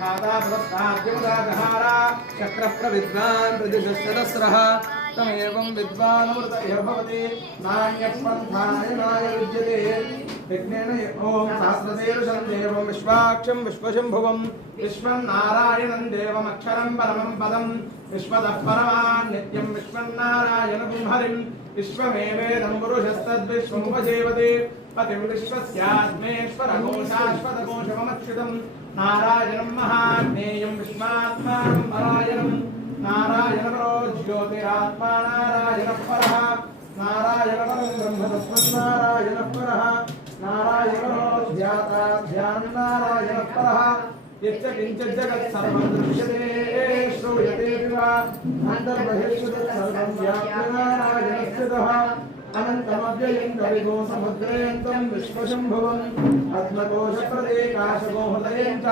धाता पुरस्ताद्यमुदागहारा चक्रः प्रविद्वान् प्रतिशतस्रः तमेवं विद्वानमृत इह भवति नान्यपन्थायनाय विद्यते विघ्नेन ओम सहस्रशीर्षं देवं विश्वाक्षं विश्वशम्भुवं विश्वं नारायणं देवमक्षरं परमं पदं विश्वतः परमान् नित्यं विश्वन्नारायणं हरिं विश्वमेवेदं पुरुषस्तद्विश्वमुपसेवते पतिं विश्वस्यात्मेश्वरघोषाश्वतघोषमक्षितं नारायणं महाज्ञेयं विश्वात्मानं परायणं नारायणपरो ज्योतिरात्मा नारायणः परः नारायणपरं ब्रह्म तस्मन्नारायणः परः नारायणपरो ध्याता ध्यानं नारायणः परः यच्च किञ्चित् जगत् सर्वं दृश्यते श्रूयते वा अन्तर्बहिर्श्रुतं सर्वं व्याप्य नारायणस्थितः अनन्तमव्ययं कविगो समुद्रेऽन्तं विश्वशम्भुवम् पद्मकोशप्रदेकाशगोहृदयं च